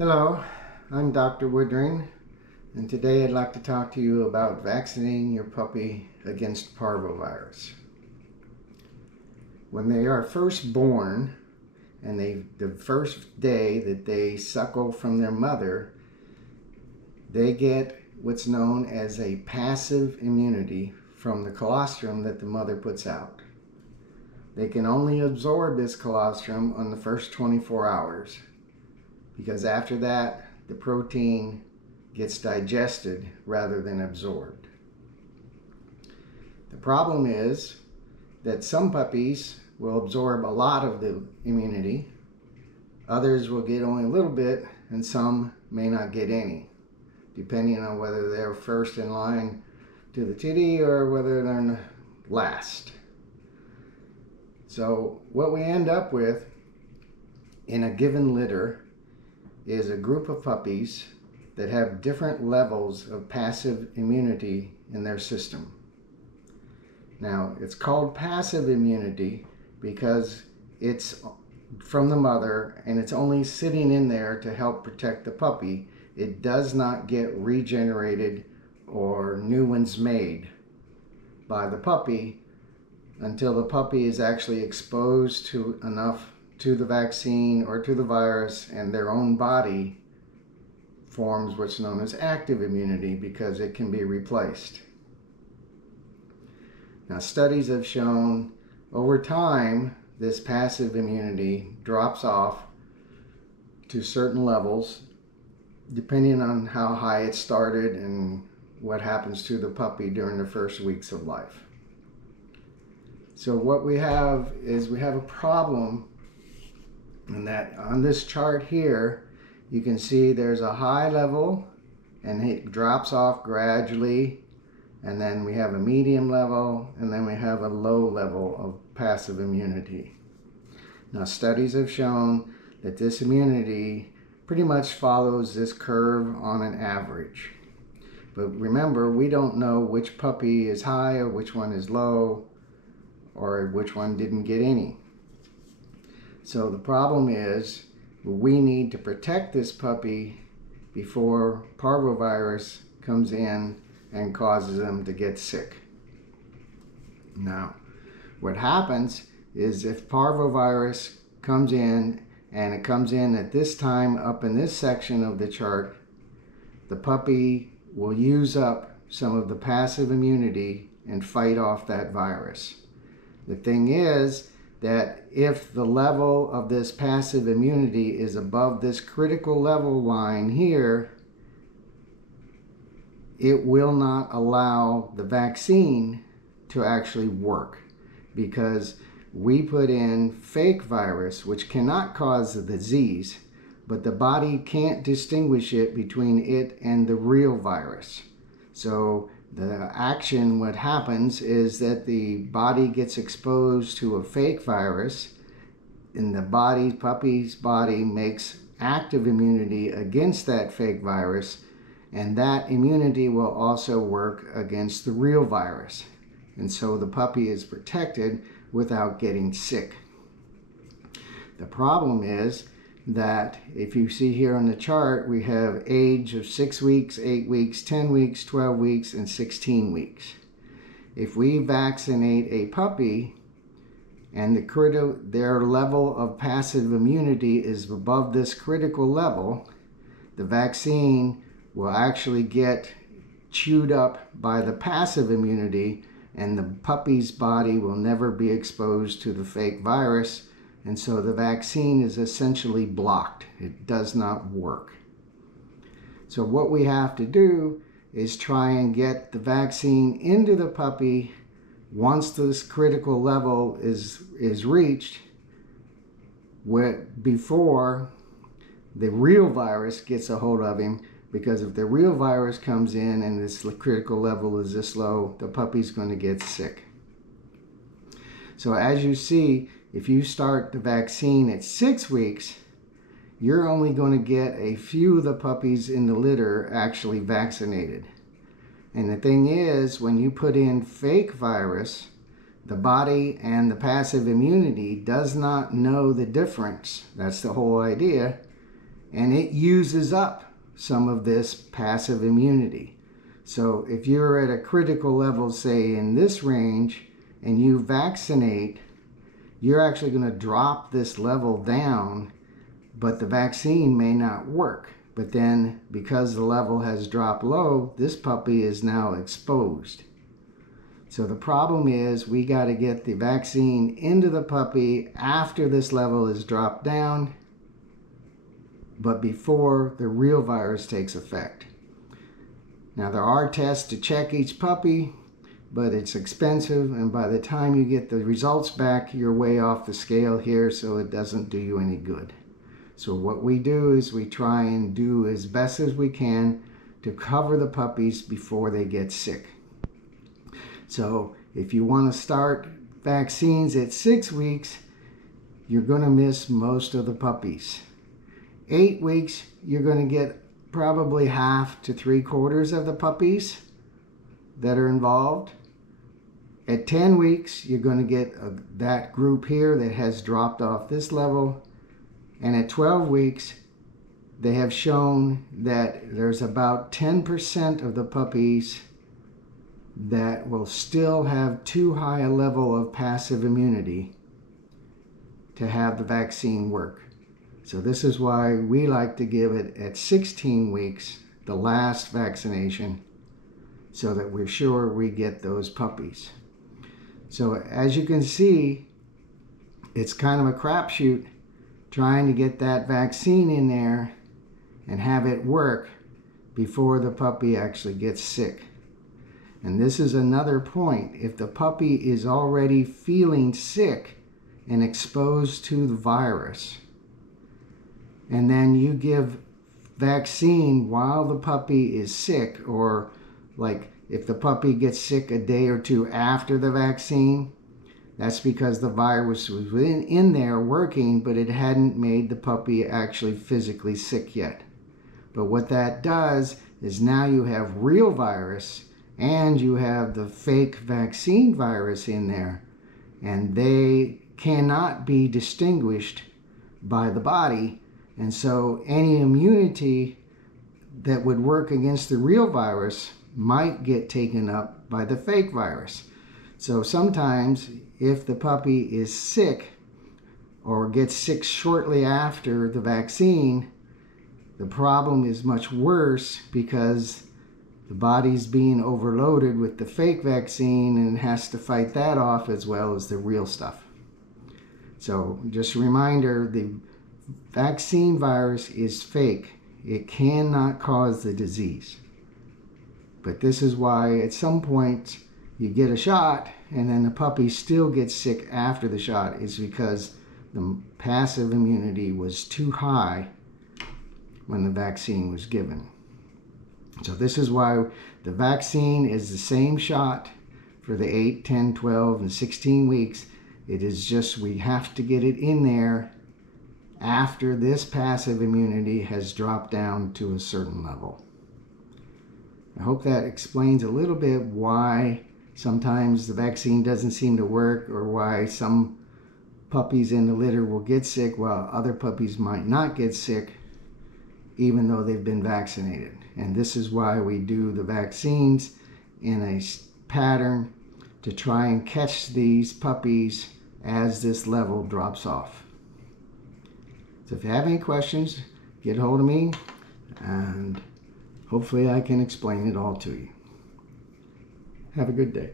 Hello, I'm Dr. Woodring, and today I'd like to talk to you about vaccinating your puppy against parvovirus. When they are first born, and the first day that they suckle from their mother, they get what's known as a passive immunity from the colostrum that the mother puts out. They can only absorb this colostrum on the first 24 hours. Because after that, the protein gets digested rather than absorbed. The problem is that some puppies will absorb a lot of the immunity, others will get only a little bit, and some may not get any, depending on whether they're first in line to the titty or whether they're last. So what we end up with in a given litter is a group of puppies that have different levels of passive immunity in their system. Now, it's called passive immunity because it's from the mother and it's only sitting in there to help protect the puppy. It does not get regenerated or new ones made by the puppy until the puppy is actually exposed to enough to the vaccine or to the virus, and their own body forms what's known as active immunity because it can be replaced. Now, studies have shown over time this passive immunity drops off to certain levels depending on how high it started and what happens to the puppy during the first weeks of life. So what we have is we have a problem. And that on this chart here, you can see there's a high level and it drops off gradually. And then we have a medium level and then we have a low level of passive immunity. Now, studies have shown that this immunity pretty much follows this curve on an average. But remember, we don't know which puppy is high or which one is low or which one didn't get any. So the problem is we need to protect this puppy before parvovirus comes in and causes them to get sick. Now, what happens is if parvovirus comes in and it comes in at this time up in this section of the chart, the puppy will use up some of the passive immunity and fight off that virus. The thing is that if the level of this passive immunity is above this critical level line here, it will not allow the vaccine to actually work because we put in fake virus, which cannot cause the disease, but the body can't distinguish it between it and the real virus. So the action, what happens is that the body gets exposed to a fake virus and the puppy's body makes active immunity against that fake virus, and that immunity will also work against the real virus. And so the puppy is protected without getting sick. The problem is that if you see here on the chart, we have age of 6 weeks, 8 weeks, 10 weeks, 12 weeks, and 16 weeks. If we vaccinate a puppy and their level of passive immunity is above this critical level, the vaccine will actually get chewed up by the passive immunity and the puppy's body will never be exposed to the fake virus. And so the vaccine is essentially blocked. It does not work. So what we have to do is try and get the vaccine into the puppy once this critical level is reached, before the real virus gets a hold of him. Because if the real virus comes in and this critical level is this low, the puppy's going to get sick. So as you see, if you start the vaccine at 6 weeks, you're only going to get a few of the puppies in the litter actually vaccinated. And the thing is, when you put in fake virus, the body and the passive immunity does not know the difference. That's the whole idea. and it uses up some of this passive immunity. So if you're at a critical level, say in this range, and you vaccinate, you're actually going to drop this level down, but the vaccine may not work. But then, because the level has dropped low, this puppy is now exposed. So the problem is we got to get the vaccine into the puppy after this level is dropped down, but before the real virus takes effect. Now there are tests to check each puppy, but it's expensive, and by the time you get the results back, you're way off the scale here, so it doesn't do you any good. So what we do is we try and do as best as we can to cover the puppies before they get sick. So if you want to start vaccines at 6 weeks, you're going to miss most of the puppies. 8 weeks, you're going to get probably half to 3/4 of the puppies that are involved. At 10 weeks, you're going to get that group here that has dropped off this level. And at 12 weeks, they have shown that there's about 10% of the puppies that will still have too high a level of passive immunity to have the vaccine work. So this is why we like to give it at 16 weeks, the last vaccination, so that we're sure we get those puppies. So as you can see, it's kind of a crapshoot trying to get that vaccine in there and have it work before the puppy actually gets sick. And this is another point. If the puppy is already feeling sick and exposed to the virus, and then you give vaccine while the puppy is sick, or like if the puppy gets sick a day or two after the vaccine, that's because the virus was in there working, but it hadn't made the puppy actually physically sick yet. But what that does is now you have real virus and you have the fake vaccine virus in there, and they cannot be distinguished by the body. And so any immunity that would work against the real virus might get taken up by the fake virus. So sometimes if the puppy is sick or gets sick shortly after the vaccine, the problem is much worse because the body's being overloaded with the fake vaccine and has to fight that off as well as the real stuff. So just a reminder, the vaccine virus is fake. It cannot cause the disease. But this is why at some point you get a shot and then the puppy still gets sick after the shot, is because the passive immunity was too high when the vaccine was given. So this is why the vaccine is the same shot for the 8, 10, 12, and 16 weeks. It is just we have to get it in there after this passive immunity has dropped down to a certain level. I hope that explains a little bit why sometimes the vaccine doesn't seem to work, or why some puppies in the litter will get sick while other puppies might not get sick even though they've been vaccinated. And this is why we do the vaccines in a pattern to try and catch these puppies as this level drops off. So if you have any questions, get a hold of me and hopefully I can explain it all to you. Have a good day.